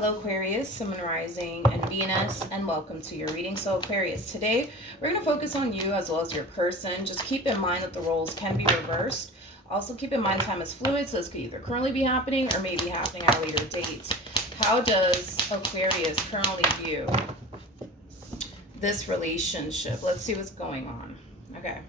Hello Aquarius, Sun, Moon, Rising, and Venus, and welcome to your reading. So Aquarius, today we're going to focus on you as well as your person. Just keep in mind that the roles can be reversed. Also keep in mind time is fluid, so this could either currently be happening or maybe happening at a later date. How does Aquarius currently view this relationship? Let's see what's going on. Okay.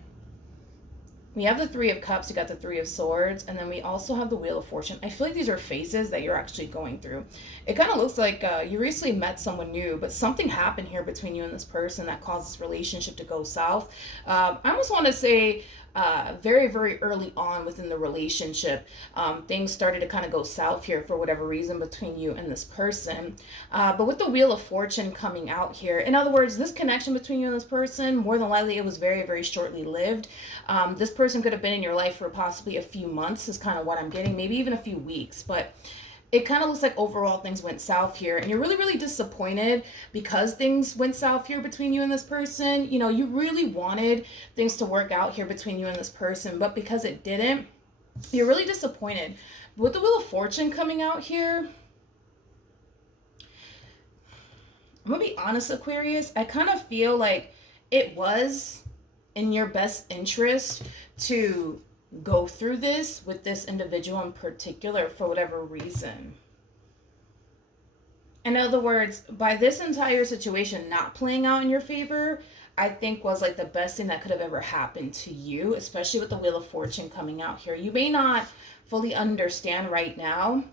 We have the Three of Cups, you got the Three of Swords, and then we also have the Wheel of Fortune. I feel like these are phases that you're actually going through. It kind of looks like you recently met someone new, but something happened here between you and this person that caused this relationship to go south. I almost want to say very, very early on within the relationship, things started to kind of go south here for whatever reason between you and this person. But with the Wheel of Fortune coming out here, in other words, this connection between you and this person, more than likely it was very, very shortly lived. This person could have been in your life for possibly a few months is kind of what I'm getting, maybe even a few weeks, but it kind of looks like overall things went south here, and you're really, really disappointed because things went south here between you and this person. You know, you really wanted things to work out here between you and this person, but because it didn't, you're really disappointed. With the Wheel of Fortune coming out here, I'm gonna be honest, Aquarius, I kind of feel like it was in your best interest to go through this with this individual in particular for whatever reason. In other words, by this entire situation not playing out in your favor, I think was like the best thing that could have ever happened to you, especially with the Wheel of Fortune coming out here. You may not fully understand right now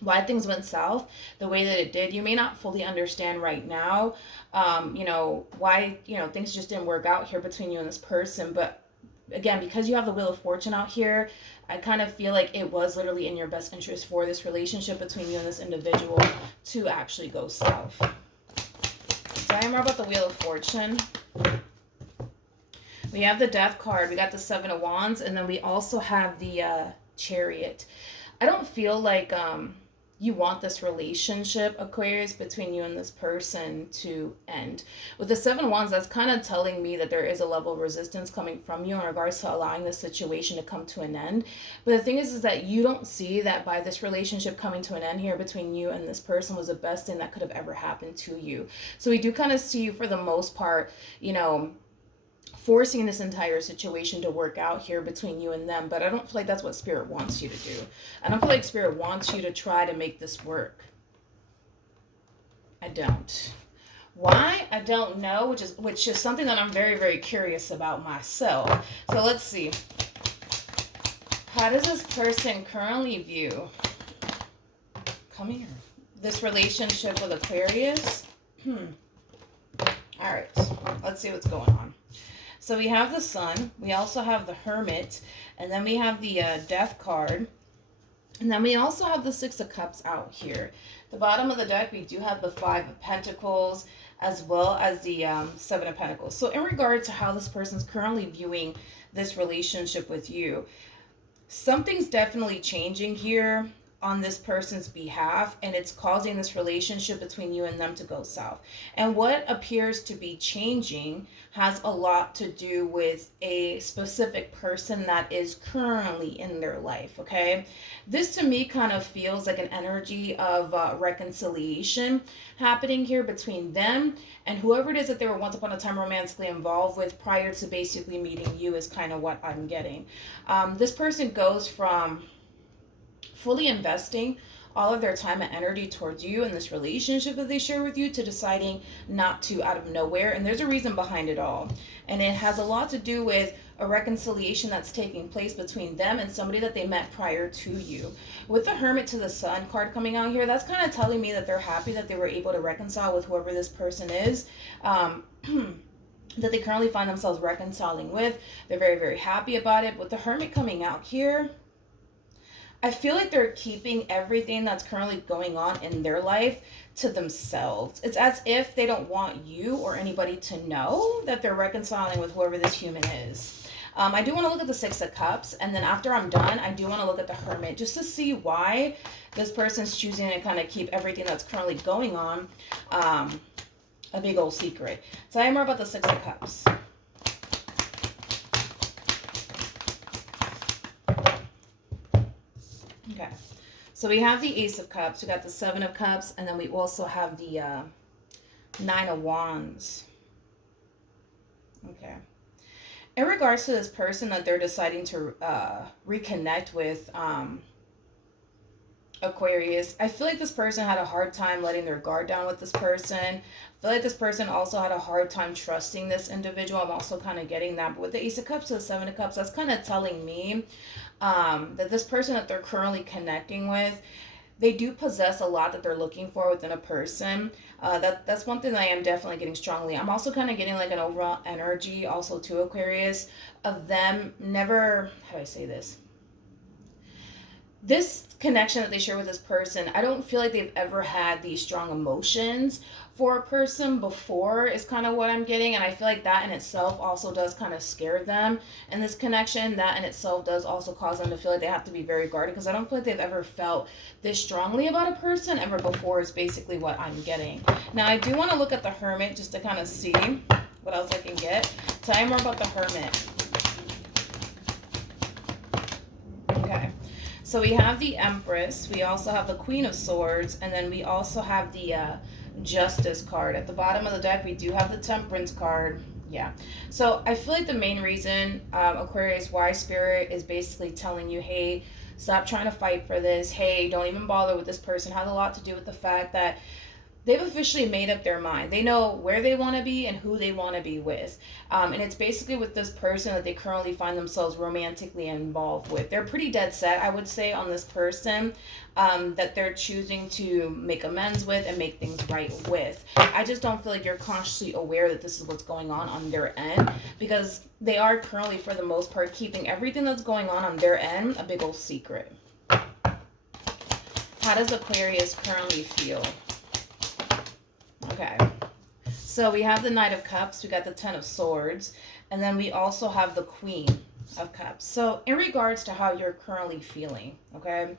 why things went south the way that it did. You may not fully understand right now, why, things just didn't work out here between you and this person. But again, because you have the Wheel of Fortune out here, I kind of feel like it was literally in your best interest for this relationship between you and this individual to actually go south. Tell me more about the Wheel of Fortune. We have the Death card, we got the Seven of Wands, and then we also have the Chariot. I don't feel like you want this relationship, Aquarius, between you and this person to end. With the Seven of Wands, that's kind of telling me that there is a level of resistance coming from you in regards to allowing this situation to come to an end. But the thing is that you don't see that by this relationship coming to an end here between you and this person was the best thing that could have ever happened to you. So we do kind of see you, for the most part, forcing this entire situation to work out here between you and them. But I don't feel like that's what Spirit wants you to do. I don't feel like Spirit wants you to try to make this work. I don't. Why? I don't know, which is something that I'm very, very curious about myself. So let's see. How does this person currently view, come here, this relationship with Aquarius? All right, let's see what's going on. So we have the Sun, we also have the Hermit, and then we have the Death card, and then we also have the Six of Cups out here. The bottom of the deck, we do have the Five of Pentacles, as well as the Seven of Pentacles. So in regard to how this person's currently viewing this relationship with you, something's definitely changing here on this person's behalf, and it's causing this relationship between you and them to go south. And what appears to be changing has a lot to do with a specific person that is currently in their life, okay? This to me kind of feels like an energy of reconciliation happening here between them and whoever it is that they were once upon a time romantically involved with prior to basically meeting you, is kind of what I'm getting. This person goes from fully investing all of their time and energy towards you and this relationship that they share with you to deciding not to out of nowhere. And there's a reason behind it all. And it has a lot to do with a reconciliation that's taking place between them and somebody that they met prior to you. With the Hermit to the Sun card coming out here, that's kind of telling me that they're happy that they were able to reconcile with whoever this person is. That they currently find themselves reconciling with. They're very, very happy about it. With the Hermit coming out here, I feel like they're keeping everything that's currently going on in their life to themselves. It's as if they don't want you or anybody to know that they're reconciling with whoever this human is. I do want to look at the Six of Cups, and then after I'm done, I do want to look at the Hermit just to see why this person's choosing to kind of keep everything that's currently going on a big old secret. Tell me more about the Six of Cups. Okay. So we have the Ace of Cups, we got the Seven of Cups, and then we also have the Nine of Wands. Okay. In regards to this person that they're deciding to reconnect with, Aquarius, I feel like this person had a hard time letting their guard down with this person. I feel like this person also had a hard time trusting this individual. I'm also kind of getting that. But with the Ace of Cups to the Seven of Cups, that's kind of telling me that this person that they're currently connecting with, they do possess a lot that they're looking for within a person. That's one thing that I am definitely getting strongly. I'm also kind of getting like an overall energy also to Aquarius of them never, how do I say this connection that they share with this person, I don't feel like they've ever had these strong emotions for a person before, is kind of what I'm getting. And I feel like that in itself also does kind of scare them. And this connection, that in itself does also cause them to feel like they have to be very guarded, because I don't feel like they've ever felt this strongly about a person ever before, is basically what I'm getting. Now, I do want to look at the Hermit just to kind of see what else I can get. Tell me more about the Hermit. Okay. So we have the Empress, we also have the Queen of Swords, and then we also have the Justice card. At the bottom of the deck, we do have the Temperance card. Yeah. So I feel like the main reason, Aquarius, why Spirit is basically telling you, hey, stop trying to fight for this. Hey, don't even bother with this person, has a lot to do with the fact that they've officially made up their mind. They know where they want to be and who they want to be with. And it's basically with this person that they currently find themselves romantically involved with. They're pretty dead set, I would say, on this person that they're choosing to make amends with and make things right with. I just don't feel like you're consciously aware that this is what's going on their end, because they are currently, for the most part, keeping everything that's going on their end a big old secret. How does Aquarius currently feel? Okay, so we have the Knight of Cups, we got the Ten of Swords, and then we also have the Queen of Cups. So in regards to how you're currently feeling, okay,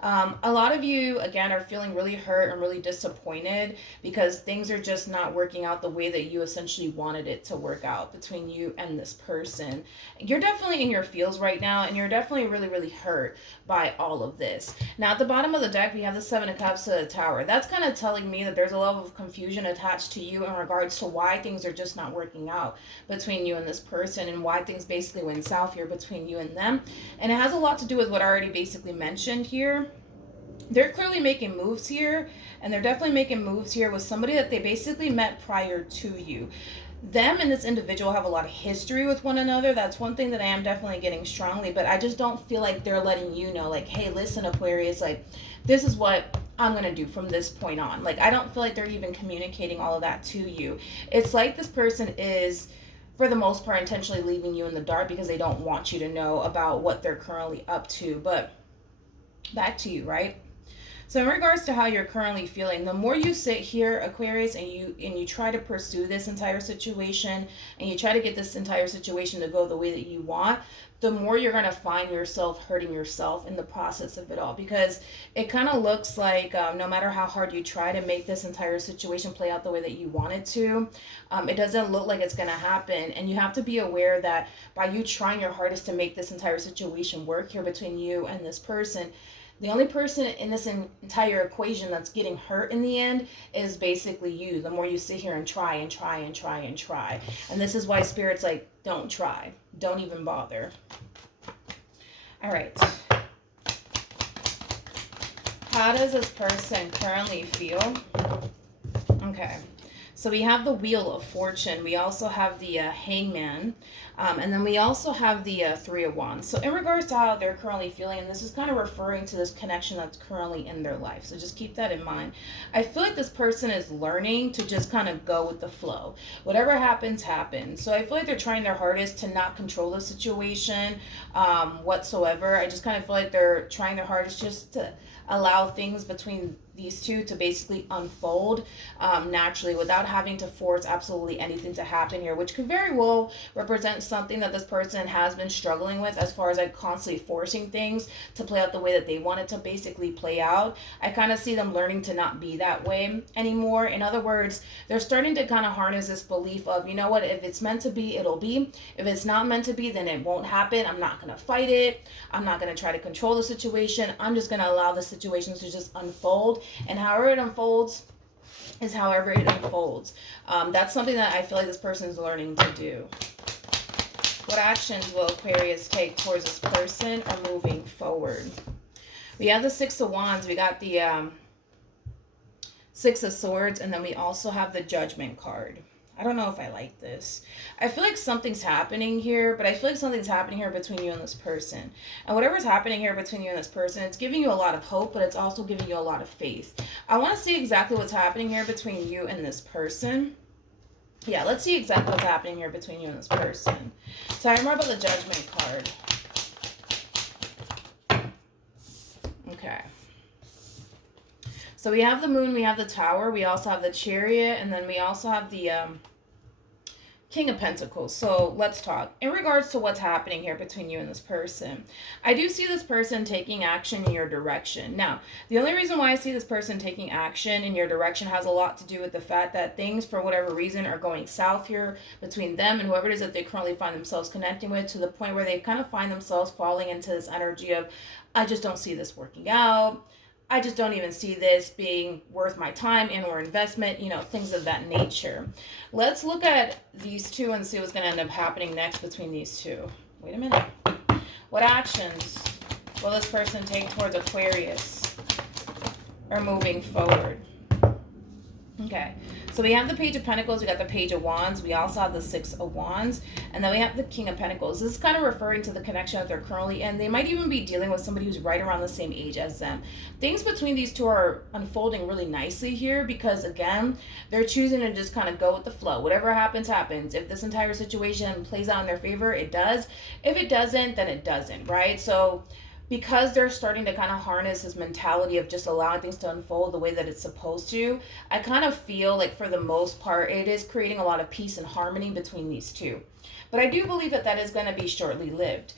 a lot of you, again, are feeling really hurt and really disappointed because things are just not working out the way that you essentially wanted it to work out between you and this person. You're definitely in your feels right now, and you're definitely really, really hurt by all of this. Now, at the bottom of the deck, we have the Seven of Cups to the Tower. That's kind of telling me that there's a level of confusion attached to you in regards to why things are just not working out between you and this person, and why things basically went south here between you and them. And it has a lot to do with what I already basically mentioned here. They're clearly making moves here, and they're definitely making moves here with somebody that they basically met prior to you. Them and this individual have a lot of history with one another. That's one thing that I am definitely getting strongly, but I just don't feel like they're letting you know, like, hey, listen, Aquarius, like, this is what I'm going to do from this point on. Like, I don't feel like they're even communicating all of that to you. It's like this person is, for the most part, intentionally leaving you in the dark because they don't want you to know about what they're currently up to. But back to you, right? So in regards to how you're currently feeling, the more you sit here, Aquarius, and you try to pursue this entire situation, and you try to get this entire situation to go the way that you want, the more you're going to find yourself hurting yourself in the process of it all. Because it kind of looks like no matter how hard you try to make this entire situation play out the way that you want it to, it doesn't look like it's going to happen. And you have to be aware that by you trying your hardest to make this entire situation work here between you and this person, the only person in this entire equation that's getting hurt in the end is basically you. The more you sit here and try and try and try and try. And this is why Spirit's like, don't try. Don't even bother. All right. How does this person currently feel? Okay. So we have the Wheel of Fortune. We also have the Hangman. And then we also have the Three of Wands. So in regards to how they're currently feeling, and this is kind of referring to this connection that's currently in their life. So just keep that in mind. I feel like this person is learning to just kind of go with the flow. Whatever happens, happens. So I feel like they're trying their hardest to not control the situation whatsoever. I just kind of feel like they're trying their hardest just to allow things between these two to basically unfold naturally without having to force absolutely anything to happen here, which could very well represent something that this person has been struggling with, as far as like constantly forcing things to play out the way that they want it to basically play out. I kind of see them learning to not be that way anymore. In other words, they're starting to kind of harness this belief of, you know what, if it's meant to be, it'll be. If it's not meant to be, then it won't happen. I'm not going to fight it. I'm not going to try to control the situation. I'm just going to allow this situations to just unfold, and however it unfolds is however it unfolds. That's something that I feel like this person is learning to do. What actions will Aquarius take towards this person or moving forward? We have the Six of Wands. We got the Six of Swords. And then we also have the Judgment card. I don't know if I like this. I feel like something's happening here, but I feel like something's happening here between you and this person. And whatever's happening here between you and this person, it's giving you a lot of hope, but it's also giving you a lot of faith. I want to see exactly what's happening here between you and this person. Yeah, let's see exactly what's happening here between you and this person. Tell me more about the Judgment card. Okay. So we have the Moon, we have the Tower, we also have the Chariot, and then we also have the King of Pentacles. So let's talk. In regards to what's happening here between you and this person, I do see this person taking action in your direction. Now, the only reason why I see this person taking action in your direction has a lot to do with the fact that things, for whatever reason, are going south here between them and whoever it is that they currently find themselves connecting with, to the point where they kind of find themselves falling into this energy of, I just don't see this working out. I just don't even see this being worth my time and or investment, you know, things of that nature. Let's look at these two and see what's going to end up happening next between these two. Wait a minute. What actions will this person take towards Aquarius or moving forward? Okay, so we have the Page of Pentacles, we got the Page of Wands, we also have the Six of Wands, and then we have the King of Pentacles. This is kind of referring to the connection that they're currently in. They might even be dealing with somebody who's right around the same age as them. Things between these two are unfolding really nicely here because, again, they're choosing to just kind of go with the flow. Whatever happens, happens. If this entire situation plays out in their favor, it does. If it doesn't, then it doesn't, right? So because they're starting to kind of harness this mentality of just allowing things to unfold the way that it's supposed to, I kind of feel like for the most part, it is creating a lot of peace and harmony between these two. But I do believe that that is going to be shortly lived,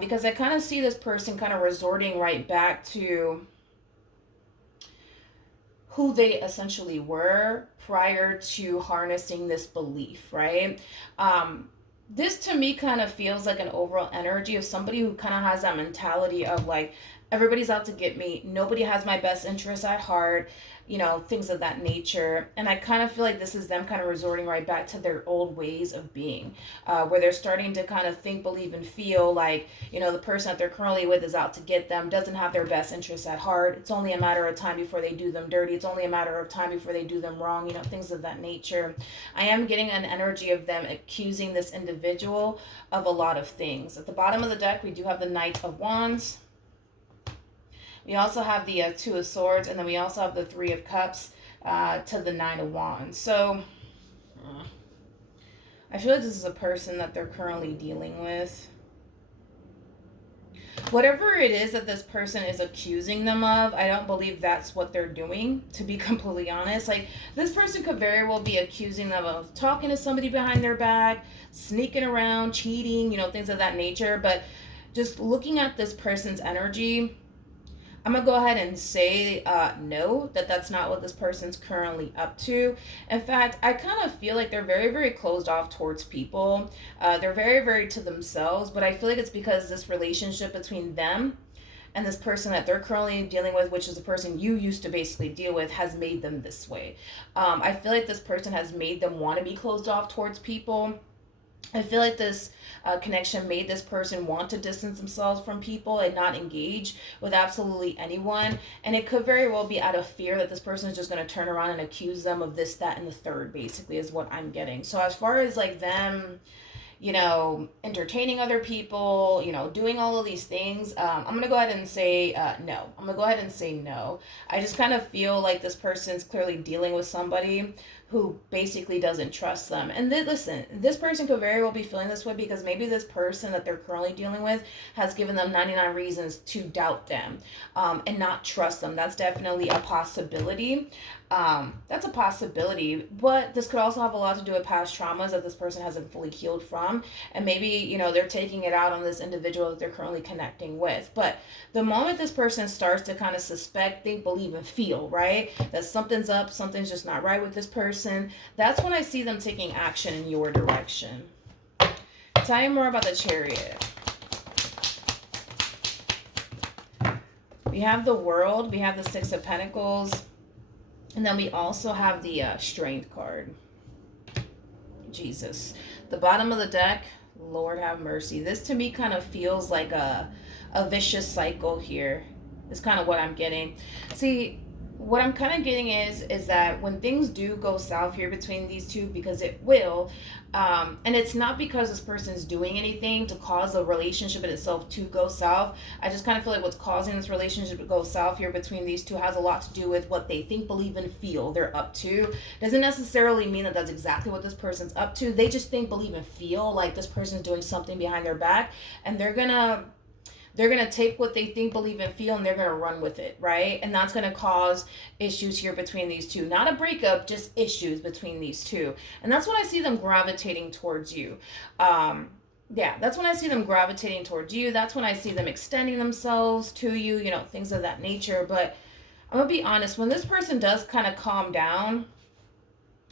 because I kind of see this person kind of resorting right back to who they essentially were prior to harnessing this belief, right? This to me kind of feels like an overall energy of somebody who kind of has that mentality of like, everybody's out to get me. Nobody has my best interests at heart, you know, things of that nature. And I kind of feel like this is them kind of resorting right back to their old ways of being, where they're starting to kind of think, believe, and feel like, you know, the person that they're currently with is out to get them, doesn't have their best interests at heart. It's only a matter of time before they do them dirty. It's only a matter of time before they do them wrong, you know, things of that nature. I am getting an energy of them accusing this individual of a lot of things. At the bottom of the deck, we do have the Knight of Wands. We also have the Two of Swords, and then we also have the Three of Cups to the Nine of Wands. So I feel like this is a person that they're currently dealing with. Whatever it is that this person is accusing them of, I don't believe that's what they're doing, to be completely honest. Like, this person could very well be accusing them of talking to somebody behind their back, sneaking around, cheating, you know, things of that nature. But just looking at this person's energy, I'm going to go ahead and say no, that's not what this person's currently up to. In fact, I kind of feel like they're very, very closed off towards people. They're very, very to themselves, but I feel like it's because this relationship between them and this person that they're currently dealing with, which is the person you used to basically deal with, has made them this way. I feel like this person has made them want to be closed off towards people. I feel like this connection made this person want to distance themselves from people and not engage with absolutely anyone. And it could very well be out of fear that this person is just going to turn around and accuse them of this, that, and the third, basically, is what I'm getting. So as far as like them, you know, entertaining other people, you know, doing all of these things, I'm going to go ahead and say no. I'm going to go ahead and say no. I just kind of feel like this person's clearly dealing with somebody who basically doesn't trust them. And listen, this person could very well be feeling this way because maybe this person that they're currently dealing with has given them 99 reasons to doubt them and not trust them. That's definitely a possibility. That's a possibility, but this could also have a lot to do with past traumas that this person hasn't fully healed from. And maybe, you know, they're taking it out on this individual that they're currently connecting with. But the moment this person starts to kind of suspect, think, believe, and feel, right, that something's up, something's just not right with this person, that's when I see them taking action in your direction. Tell you more about the Chariot. We We have the World, we have the Six of Pentacles, and then we also have the Strength card. Jesus. The bottom of the deck, Lord have mercy. This to me kind of feels like a vicious cycle here. Is kind of what I'm getting. See, what I'm kind of getting is that when things do go south here between these two, because it will, and it's not because this person's doing anything to cause the relationship in itself to go south. I just kind of feel like what's causing this relationship to go south here between these two has a lot to do with what they think, believe, and feel they're up to. Doesn't necessarily mean that that's exactly what this person's up to. They just think, believe, and feel like this person's doing something behind their back, and they're gonna take what they think, believe, and feel, and they're gonna run with it, right? And that's gonna cause issues here between these two. Not a breakup, just issues between these two. And that's when I see them gravitating towards you. Yeah, that's when I see them gravitating towards you. That's when I see them extending themselves to you, you know, things of that nature. But I'm gonna be honest, when this person does kind of calm down,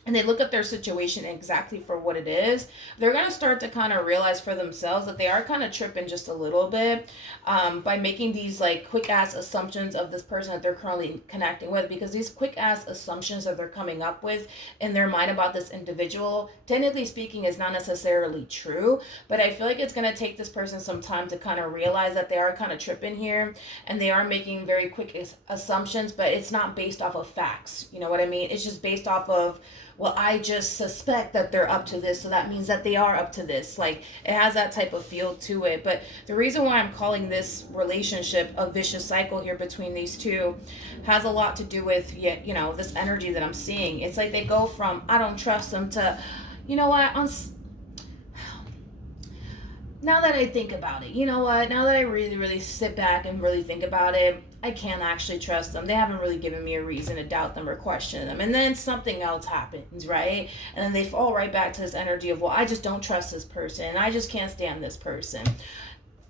and they look at their situation exactly for what it is, they're going to start to kind of realize for themselves that they are kind of tripping just a little bit by making these like quick ass assumptions of this person that they're currently connecting with, because these quick ass assumptions that they're coming up with in their mind about this individual, technically speaking, is not necessarily true. But I feel like it's going to take this person some time to kind of realize that they are kind of tripping here, and they are making very quick assumptions, but it's not based off of facts. You know what I mean? It's just based off of, well, I just suspect that they're up to this, so that means that they are up to this. Like, it has that type of feel to it. But the reason why I'm calling this relationship a vicious cycle here between these two has a lot to do with, you know, this energy that I'm seeing. It's like they go from, I don't trust them, to, you know what, now that I think about it, you know what, now that I really, really sit back and really think about it, I can't actually trust them. They haven't really given me a reason to doubt them or question them. And then something else happens, right? And then they fall right back to this energy of, well, I just don't trust this person. I just can't stand this person.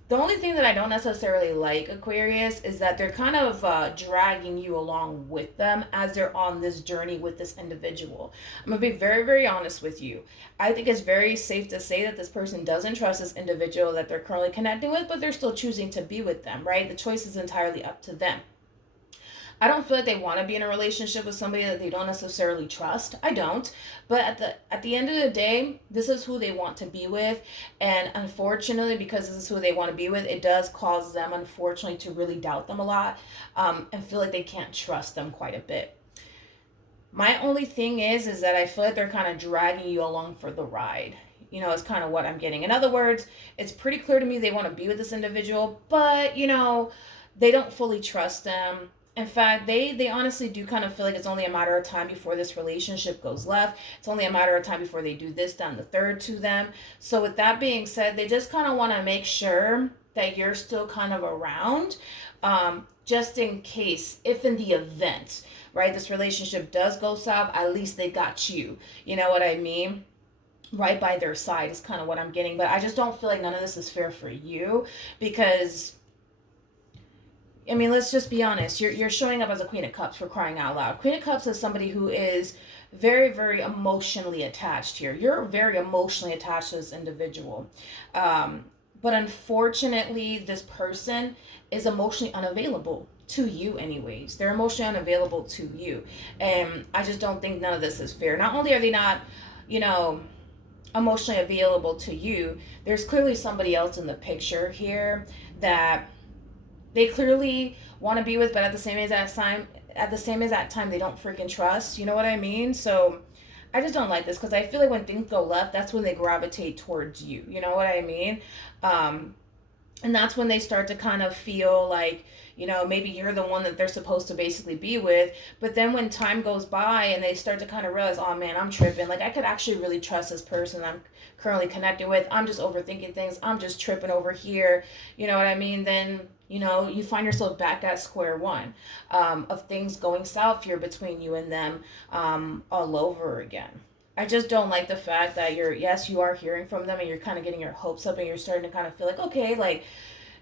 The only thing that I don't necessarily like, Aquarius, is that they're kind of dragging you along with them as they're on this journey with this individual. I'm going to be very, very honest with you. I think it's very safe to say that this person doesn't trust this individual that they're currently connecting with, but they're still choosing to be with them, right? The choice is entirely up to them. I don't feel like they want to be in a relationship with somebody that they don't necessarily trust. I don't. But at the end of the day, this is who they want to be with. And unfortunately, because this is who they want to be with, it does cause them, unfortunately, to really doubt them a lot and feel like they can't trust them quite a bit. My only thing is that I feel like they're kind of dragging you along for the ride. You know, it's kind of what I'm getting. In other words, it's pretty clear to me they want to be with this individual, but, you know, they don't fully trust them. In fact, they honestly do kind of feel like it's only a matter of time before this relationship goes left. It's only a matter of time before they do this, down the third to them. So with that being said, they just kind of want to make sure that you're still kind of around, just in case, if in the event, right, this relationship does go south, at least they got you. You know what I mean? Right by their side is kind of what I'm getting. But I just don't feel like none of this is fair for you, because I mean, let's just be honest. You're showing up as a Queen of Cups, for crying out loud. Queen of Cups is somebody who is very, very emotionally attached here. You're very emotionally attached to this individual. But unfortunately, this person is emotionally unavailable to you anyways. They're emotionally unavailable to you. And I just don't think none of this is fair. Not only are they not, you know, emotionally available to you, there's clearly somebody else in the picture here that they clearly want to be with, but at the same exact time, they don't freaking trust. You know what I mean? So I just don't like this, because I feel like when things go left, that's when they gravitate towards you. You know what I mean? And that's when they start to kind of feel like, you know, maybe you're the one that they're supposed to basically be with. But then when time goes by and they start to kind of realize, oh man, I'm tripping. Like, I could actually really trust this person I'm currently connected with. I'm just overthinking things. I'm just tripping over here. You know what I mean? Then, you know, you find yourself back at square one of things going south here between you and them all over again. I just don't like the fact that you are hearing from them and you're kind of getting your hopes up and you're starting to kind of feel like, okay, like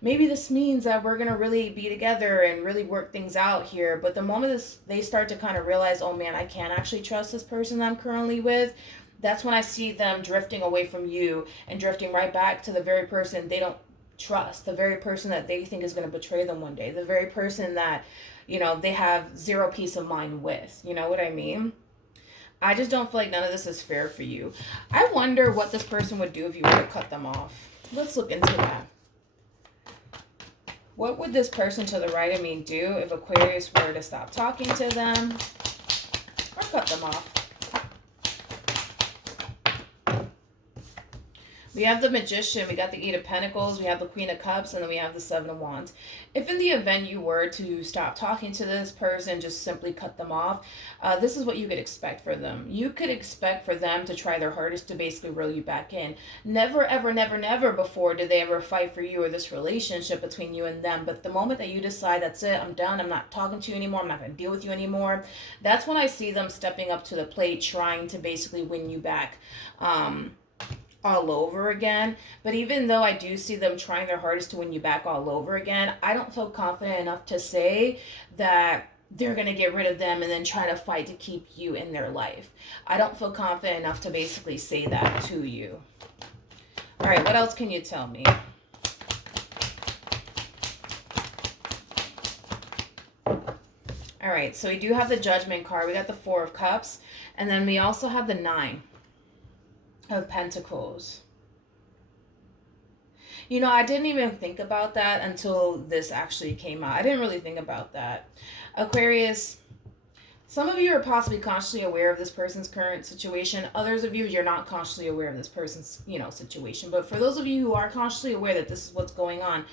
maybe this means that we're going to really be together and really work things out here. But the moment they start to kind of realize, oh man, I can't actually trust this person I'm currently with, that's when I see them drifting away from you and drifting right back to the very person they don't trust, the very person that they think is going to betray them one day, the very person that, you know, they have zero peace of mind with. You know what I mean? I just don't feel like none of this is fair for you. I wonder what this person would do if you were to cut them off. Let's look into that. What would this person to the right of me do if Aquarius were to stop talking to them or cut them off? We have the Magician, we got the Eight of Pentacles, we have the Queen of Cups, and then we have the Seven of Wands. If in the event you were to stop talking to this person, just simply cut them off, this is what you could expect for them. You could expect for them to try their hardest to basically reel you back in. Never, ever, never, never before did they ever fight for you or this relationship between you and them. But the moment that you decide, that's it, I'm done, I'm not talking to you anymore, I'm not going to deal with you anymore, that's when I see them stepping up to the plate, trying to basically win you back. All over again. But even though I do see them trying their hardest to win you back all over again, I don't feel confident enough to say that they're going to get rid of them and then try to fight to keep you in their life. I don't feel confident enough to basically say that to you. All right, what else can you tell me? All right, so we do have the Judgment card. We got the Four of Cups, and then we also have the Nine of Pentacles. You know, I didn't even think about that until this actually came out. I didn't really think about that. Aquarius, some of you are possibly consciously aware of this person's current situation. Others of you, you're not consciously aware of this person's, you know, situation. But for those of you who are consciously aware that this is what's going on,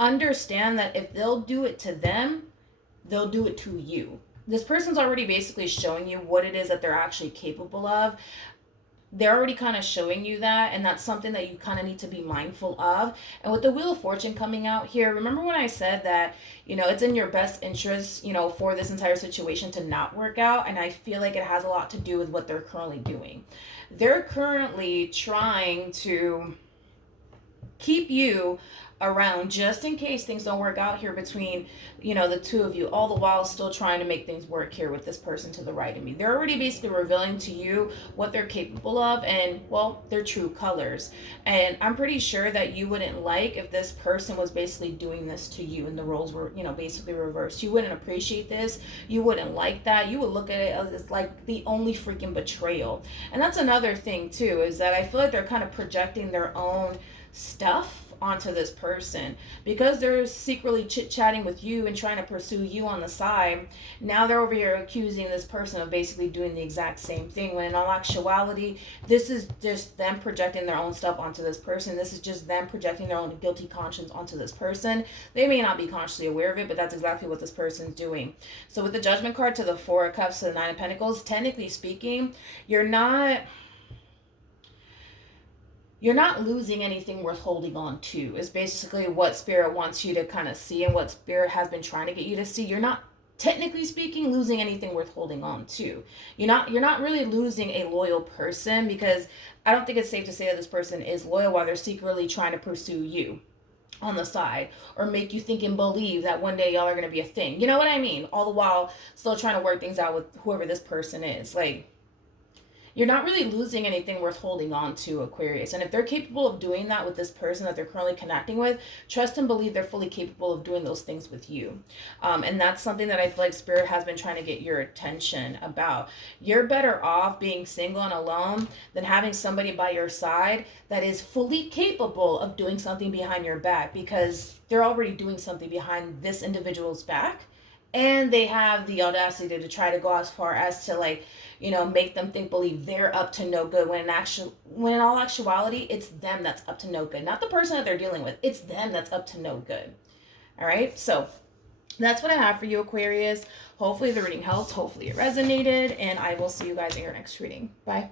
understand that if they'll do it to them, they'll do it to you. This person's already basically showing you what it is that they're actually capable of. They're already kind of showing you that, and that's something that you kind of need to be mindful of. And with the Wheel of Fortune coming out here, remember when I said that, you know, it's in your best interest, you know, for this entire situation to not work out, and I feel like it has a lot to do with what they're currently doing. They're currently trying to keep you around just in case things don't work out here between, you know, the two of you, all the while still trying to make things work here with this person to the right of me. They're already basically revealing to you what they're capable of and, well, their true colors. And I'm pretty sure that you wouldn't like if this person was basically doing this to you and the roles were, you know, basically reversed. You wouldn't appreciate this. You wouldn't like that. You would look at it as like the only freaking betrayal. And that's another thing too, is that I feel like they're kind of projecting their own stuff onto this person because they're secretly chit-chatting with you and trying to pursue you on the side. Now they're over here accusing this person of basically doing the exact same thing, when in all actuality this is just them projecting their own stuff onto this person. This is just them projecting their own guilty conscience onto this person. They may not be consciously aware of it, but that's exactly what this person's doing. So with the Judgment card to the Four of Cups to the Nine of Pentacles, technically speaking, you're not losing anything worth holding on to, is basically what Spirit wants you to kind of see and what Spirit has been trying to get you to see. You're not, technically speaking, losing anything worth holding on to. You're not really losing a loyal person, because I don't think it's safe to say that this person is loyal while they're secretly trying to pursue you on the side or make you think and believe that one day y'all are going to be a thing. You know what I mean? All the while still trying to work things out with whoever this person is. Like, you're not really losing anything worth holding on to, Aquarius. And if they're capable of doing that with this person that they're currently connecting with, trust and believe they're fully capable of doing those things with you. And that's something that I feel like Spirit has been trying to get your attention about. You're better off being single and alone than having somebody by your side that is fully capable of doing something behind your back, because they're already doing something behind this individual's back. And they have the audacity to try to go as far as to, like, you know, make them believe they're up to no good, when in all actuality, it's them that's up to no good. Not the person that they're dealing with. It's them that's up to no good. All right. So that's what I have for you, Aquarius. Hopefully the reading helped. Hopefully it resonated. And I will see you guys in your next reading. Bye.